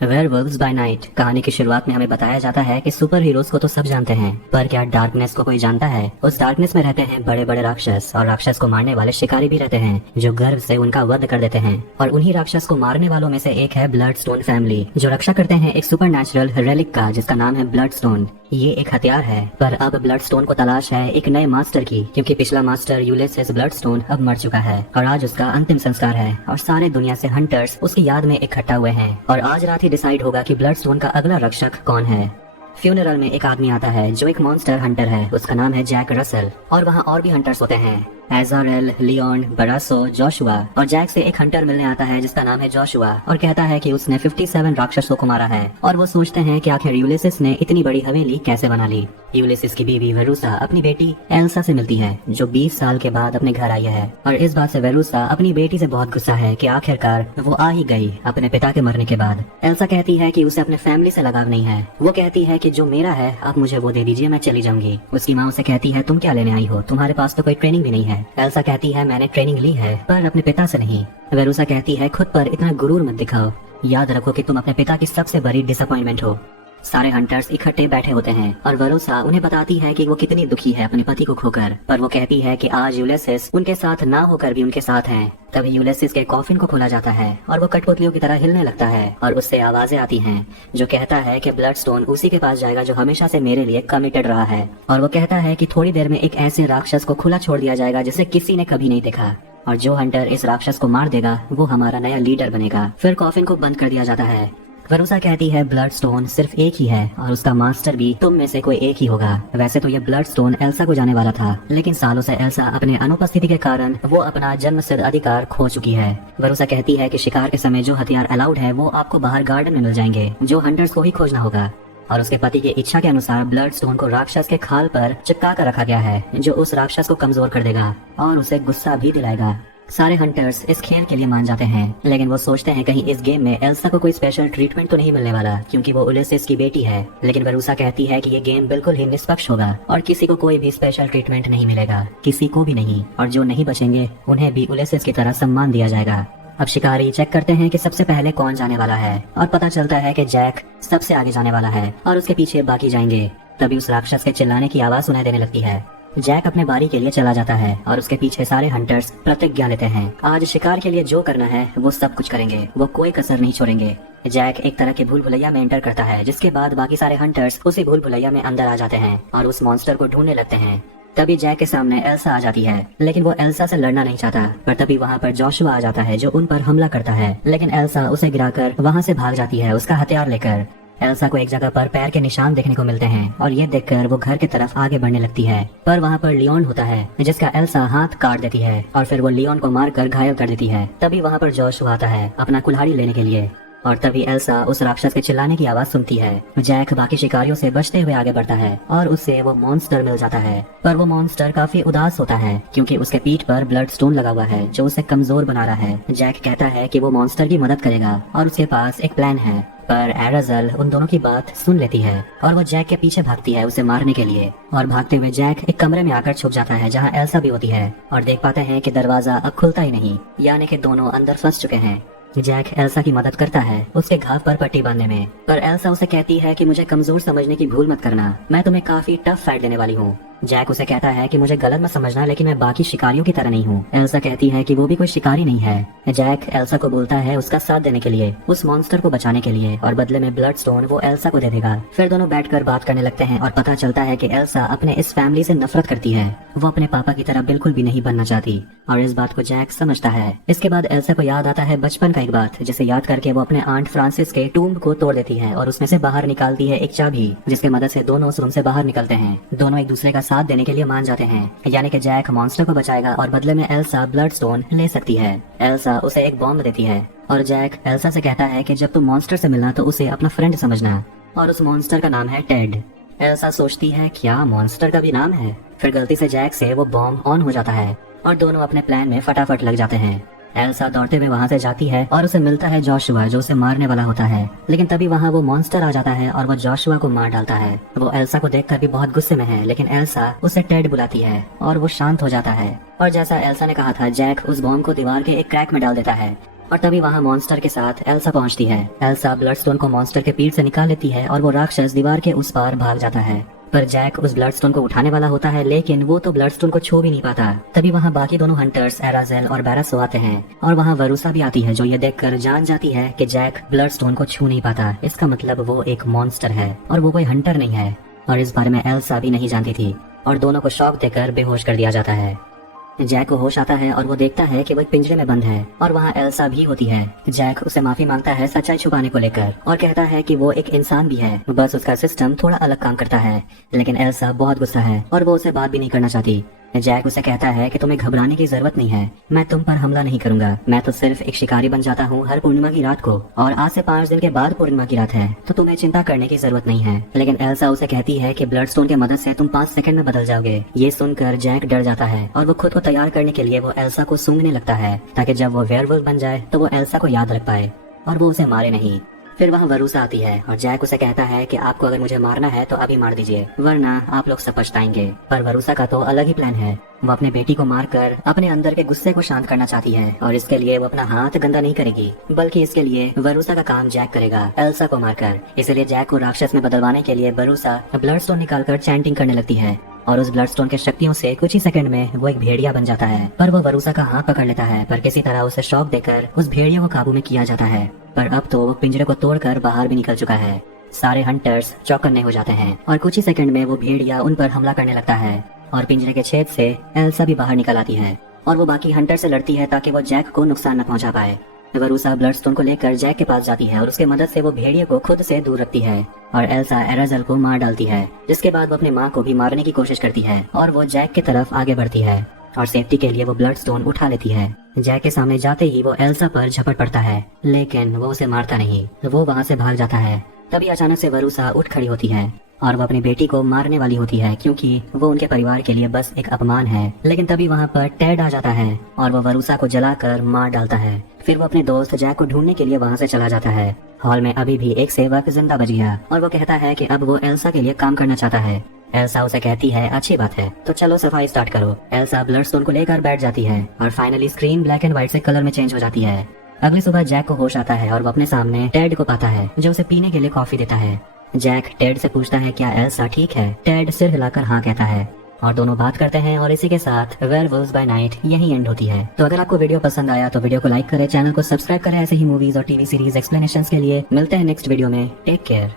Werewolves bye night कहानी की शुरुआत में हमें बताया जाता है कि सुपर हीरोज को तो सब जानते हैं, पर क्या डार्कनेस को कोई जानता है। उस डार्कनेस में रहते हैं बड़े बड़े राक्षस, और राक्षस को मारने वाले शिकारी भी रहते हैं जो गर्व से उनका वध कर देते हैं। और उन्हीं राक्षस को मारने वालों में से एक है ब्लड स्टोन फैमिली, जो रक्षा करते हैं एक सुपर नेचुरल रेलिक का, जिसका नाम है ब्लड स्टोन। ये एक हथियार है, पर अब ब्लड स्टोन को तलाश है एक नए मास्टर की, क्योंकि पिछला मास्टर यूलिसिस ब्लड स्टोन अब मर चुका है और आज उसका अंतिम संस्कार है। और सारे दुनिया से हंटर्स उसकी याद में इकट्ठा हुए हैं और आज रात ही डिसाइड होगा कि ब्लड स्टोन का अगला रक्षक कौन है। फ्यूनरल में एक आदमी आता है जो एक मॉन्स्टर हंटर है, उसका नाम है जैक रसल। और वहाँ और भी हंटर्स होते हैं, एजारेल, लियोन, बरासो, जोशुआ। और जैक से एक हंटर मिलने आता है जिसका नाम है जोशुआ और कहता है कि उसने 57 राक्षसों को मारा है। और वो सोचते हैं कि आखिर यूलिसिस ने इतनी बड़ी हवेली कैसे बना ली। यूलिसिस की बीवी वेरूसा अपनी बेटी एल्सा से मिलती है, जो 20 साल के बाद अपने घर आई है। और इस बात से वेरूसा अपनी बेटी से बहुत गुस्सा है कि आखिरकार वो आ ही गई अपने पिता के मरने के बाद। एल्सा कहती है कि उसे अपने फैमिली से लगाव नहीं है। वो कहती है कि जो मेरा है आप मुझे वो दे दीजिए, मैं चली जाऊंगी। उसकी माँ उसे कहती है तुम क्या लेने आई हो, तुम्हारे पास तो कोई ट्रेनिंग भी नहीं है। एल्सा कहती है मैंने ट्रेनिंग ली है, पर अपने पिता से नहीं। वेरूसा कहती है खुद पर इतना गुरूर मत दिखाओ, याद रखो कि तुम अपने पिता की सबसे बड़ी डिसअपॉइंटमेंट हो। सारे हंटर्स इकट्ठे बैठे होते हैं और वेरूसा उन्हें बताती है कि वो कितनी दुखी है अपने पति को खोकर, पर वो कहती है कि आज यूलिसिस उनके साथ ना होकर भी उनके साथ हैं। तभी यूलिसिस के कॉफिन को खोला जाता है और वो कठपुतलियों की तरह हिलने लगता है और उससे आवाजें आती हैं जो कहता है कि ब्लड स्टोन उसी के पास जाएगा जो हमेशा से मेरे लिए कमिटेड रहा है। और वो कहता है कि थोड़ी देर में एक ऐसे राक्षस को खुला छोड़ दिया जाएगा जिसे किसी ने कभी नहीं देखा, और जो हंटर इस राक्षस को मार देगा वो हमारा नया लीडर बनेगा। फिर कॉफिन को बंद कर दिया जाता है। वेरूसा कहती है ब्लड स्टोन सिर्फ एक ही है और उसका मास्टर भी तुम में से कोई एक ही होगा। वैसे तो ये ब्लड स्टोन एल्सा को जाने वाला था, लेकिन सालों से एल्सा अपने अनुपस्थिति के कारण वो अपना जन्मसिद्ध अधिकार खो चुकी है। वेरूसा कहती है कि शिकार के समय जो हथियार अलाउड है वो आपको बाहर गार्डन में मिल जाएंगे, जो हंटर्स को ही खोजना होगा। और उसके पति की इच्छा के अनुसार ब्लड स्टोन को राक्षस के खाल पर चिपका कर रखा गया है, जो उस राक्षस को कमजोर कर देगा और उसे गुस्सा भी दिलाएगा। सारे हंटर्स इस खेल के लिए मान जाते हैं, लेकिन वो सोचते हैं कहीं इस गेम में एल्सा को कोई स्पेशल ट्रीटमेंट तो नहीं मिलने वाला, क्योंकि वो यूलिसिस की बेटी है। लेकिन वेरूसा कहती है कि ये गेम बिल्कुल ही निष्पक्ष होगा और किसी को कोई भी स्पेशल ट्रीटमेंट नहीं मिलेगा, किसी को भी नहीं। और जो नहीं बचेंगे उन्हें भी यूलिसिस की तरह सम्मान दिया जाएगा। अब शिकारी चेक करते हैं कि सबसे पहले कौन जाने वाला है और पता चलता है कि जैक सबसे आगे जाने वाला है और उसके पीछे बाकी जाएंगे। तभी उस राक्षस के चिल्लाने की आवाज सुनाई देने लगती है। जैक अपने बारी के लिए चला जाता है और उसके पीछे सारे हंटर्स प्रतिज्ञा लेते हैं आज शिकार के लिए जो करना है वो सब कुछ करेंगे, वो कोई कसर नहीं छोड़ेंगे। जैक एक तरह के भूल भुलैया में एंटर करता है, जिसके बाद बाकी सारे हंटर्स उसी भूल भुलैया में अंदर आ जाते हैं और उस मॉन्स्टर को ढूंढने लगते हैं। तभी जैक के सामने एल्सा आ जाती है, लेकिन वो एल्सा से लड़ना नहीं चाहता। पर तभी वहाँ पर जोशुआ आ जाता है जो उन पर हमला करता है, लेकिन एल्सा उसे गिराकर वहाँ से भाग जाती है उसका हथियार लेकर। एल्सा को एक जगह पर पैर के निशान देखने को मिलते हैं और ये देखकर वो घर की तरफ आगे बढ़ने लगती है, पर वहाँ पर लियोन होता है जिसका एल्सा हाथ काट देती है और फिर वो लियोन को मारकर घायल कर देती है। तभी वहाँ पर जोशुआ आता है अपना कुल्हाड़ी लेने के लिए और तभी एल्सा उस राक्षस के चिल्लाने की आवाज सुनती है। जैक बाकी शिकारियों से बचते हुए आगे बढ़ता है और उससे वो मॉन्स्टर मिल जाता है, पर वो मॉन्स्टर काफी उदास होता है क्योंकि उसके पीठ पर ब्लड स्टोन लगा हुआ है जो उसे कमजोर बना रहा है। जैक कहता है कि वो मॉन्स्टर की मदद करेगा और उसके पास एक प्लान है, पर एराजल उन दोनों की बात सुन लेती है और वो जैक के पीछे भागती है उसे मारने के लिए। और भागते हुए जैक एक कमरे में आकर छुप जाता है जहाँ एल्सा भी होती है और देख पाते हैं कि दरवाजा अब खुलता ही नहीं, यानी कि दोनों अंदर फंस चुके हैं। जैक एल्सा की मदद करता है उसके घाव पर पट्टी बांधने में, पर एल्सा उसे कहती है कि मुझे कमजोर समझने की भूल मत करना, मैं तुम्हें काफी टफ फाइट देने वाली हूँ। जैक उसे कहता है कि मुझे गलत मत समझना, लेकिन मैं बाकी शिकारियों की तरह नहीं हूँ। एल्सा कहती है कि वो भी कोई शिकारी नहीं है। जैक एल्सा को बोलता है उसका साथ देने के लिए, उस मॉन्स्टर को बचाने के लिए, और बदले में ब्लड स्टोन वो एल्सा को दे देगा। फिर दोनों बैठकर बात करने लगते हैं और पता चलता है कि एल्सा अपने इस फैमिली से नफरत करती है, वो अपने पापा की तरह बिल्कुल भी नहीं बनना चाहती और इस बात को जैक समझता है। इसके बाद एल्सा को याद आता है बचपन का एक बात, जिसे याद करके वो अपने आंट फ्रांसिस के टूम्ब को तोड़ देती है और उसमें से बाहर निकालती है एक चाबी, जिसके मदद से दोनों उस रूम से बाहर निकलते हैं। दोनों एक दूसरे का साथ देने के लिए मान जाते हैं, यानी कि जैक मॉन्स्टर को बचाएगा और बदले में एल्सा ब्लड स्टोन ले सकती है। एल्सा उसे एक बॉम्ब देती है और जैक एल्सा से कहता है कि जब तुम मॉन्स्टर से मिलना तो उसे अपना फ्रेंड समझना, और उस मॉन्स्टर का नाम है टेड। एल्सा सोचती है क्या मॉन्स्टर का भी नाम है। फिर गलती से जैक से वो बॉम्ब ऑन हो जाता है और दोनों अपने प्लान में फटाफट लग जाते हैं। एल्सा दौड़ते हुए वहाँ से जाती है और उसे मिलता है जोशुआ जो उसे मारने वाला होता है, लेकिन तभी वहाँ वो मॉन्स्टर आ जाता है और वो जोशुआ को मार डालता है। वो एल्सा को देखकर भी बहुत गुस्से में है, लेकिन एल्सा उसे टेड बुलाती है और वो शांत हो जाता है। और जैसा एल्सा ने कहा था, जैक उस बॉम्ब को दीवार के एक क्रैक में डाल देता है और तभी वहाँ मॉन्स्टर के साथ एल्सा पहुँचती है। एल्सा ब्लडस्टोन को मॉन्स्टर के पीठ से निकाल लेती है और वो राक्षस दीवार के उस पार भाग जाता है। पर जैक उस ब्लडस्टोन को उठाने वाला होता है, लेकिन वो तो ब्लडस्टोन को छू भी नहीं पाता। तभी वहाँ बाकी दोनों हंटर्स एराजेल और बैरासो आते हैं और वहाँ वरूसा भी आती है, जो ये देखकर जान जाती है कि जैक ब्लडस्टोन को छू नहीं पाता। इसका मतलब वो एक मॉन्स्टर है और वो कोई हंटर नहीं है। और इस बारे में एल्सा भी नहीं जानती थी और दोनों को शॉक देकर बेहोश कर दिया जाता है। जैक को होश आता है और वो देखता है कि वो एक पिंजरे में बंद है और वहाँ एल्सा भी होती है। जैक उसे माफी मांगता है सच्चाई छुपाने को लेकर और कहता है कि वो एक इंसान भी है, बस उसका सिस्टम थोड़ा अलग काम करता है। लेकिन एल्सा बहुत गुस्सा है और वो उसे बात भी नहीं करना चाहती। जैक उसे कहता है कि तुम्हें घबराने की जरूरत नहीं है, मैं तुम पर हमला नहीं करूंगा। मैं तो सिर्फ एक शिकारी बन जाता हूँ हर पूर्णिमा की रात को, और आज से 5 दिन के बाद पूर्णिमा की रात है, तो तुम्हें चिंता करने की जरूरत नहीं है। लेकिन एल्सा उसे कहती है कि ब्लडस्टोन की मदद से तुम 5 सेकंड में बदल जाओगे। ये सुनकर जैक डर जाता है और वो खुद को तैयार करने के लिए वो एल्सा को सूंघने लगता है, ताकि जब वो वेयरवुल्फ बन जाए तो वो एल्सा को याद रख पाए और वो उसे मारे नहीं। फिर वहाँ वरूसा आती है और जैक उसे कहता है कि आपको अगर मुझे मारना है तो अभी मार दीजिए, वरना आप लोग सब पछताएंगे। पर वरूसा का तो अलग ही प्लान है। वो अपने बेटी को मारकर अपने अंदर के गुस्से को शांत करना चाहती है और इसके लिए वो अपना हाथ गंदा नहीं करेगी, बल्कि इसके लिए वरूसा का काम जैक करेगा एल्सा को मारकर। इसलिए जैक को राक्षस में बदलवाने के लिए वरूसा ब्लडस्टोन निकालकर चैंटिंग करने लगती है और उस ब्लडस्टोन के शक्तियों से कुछ ही सेकंड में वो एक भेड़िया बन जाता है। पर वो वरूसा का हाथ पकड़ लेता है, पर किसी तरह उसे शॉक देकर उस भेड़िया को काबू में किया जाता है। पर अब तो वो पिंजरे को तोड़कर बाहर भी निकल चुका है। सारे हंटर्स चौकन्ने हो जाते हैं और कुछ ही सेकंड में वो भेड़िया उन पर हमला करने लगता है और पिंजरे के छेद से एल्सा भी बाहर निकल आती है और वो बाकी हंटर से लड़ती है ताकि वो जैक को नुकसान न पहुंचा पाए। वरूसा ब्लडस्टोन को लेकर जैक के पास जाती है और उसके मदद से वो भेड़िए को खुद से दूर रखती है और एल्सा एराजेल को मार डालती है, जिसके बाद वो अपनी माँ को भी मारने की कोशिश करती है और वो जैक की तरफ आगे बढ़ती है और सेफ्टी के लिए वो ब्लडस्टोन उठा लेती है। जैक के सामने जाते ही वो एल्सा पर झपट पड़ता है, लेकिन वो उसे मारता नहीं, वो वहाँ से भाग जाता है। तभी अचानक से वरूसा उठ खड़ी होती है और वो अपनी बेटी को मारने वाली होती है, क्योंकि वो उनके परिवार के लिए बस एक अपमान है। लेकिन तभी वहाँ पर टेड आ जाता है और वो वरूसा को जलाकर मार डालता है। फिर वो अपने दोस्त जैक को ढूंढने के लिए वहाँ से चला जाता है। हॉल में अभी भी एक सेवक जिंदा बच गया और वो कहता है कि अब वो एल्सा के लिए काम करना चाहता है। एल्सा उसे कहती है अच्छी बात है, तो चलो सफाई स्टार्ट करो। एल्सा ब्लडस्टोन को लेकर बैठ जाती है और finally screen black and white से कलर में चेंज हो जाती है। अगली सुबह जैक को होश आता है और वो अपने सामने टेड को पाता है, जो उसे पीने के लिए कॉफी देता है। जैक टेड से पूछता है क्या एल्सा ठीक है। टेड सिर हिलाकर हाँ कहता है और दोनों बात करते हैं और इसी के साथ वेयरवुल्व्स बाय नाइट यही एंड होती है। तो अगर आपको वीडियो पसंद आया तो वीडियो को लाइक करें, चैनल को सब्सक्राइब करें ऐसे ही मूवीज और टीवी सीरीज एक्सप्लेनेशंस के लिए। मिलते हैं नेक्स्ट वीडियो में, टेक केयर।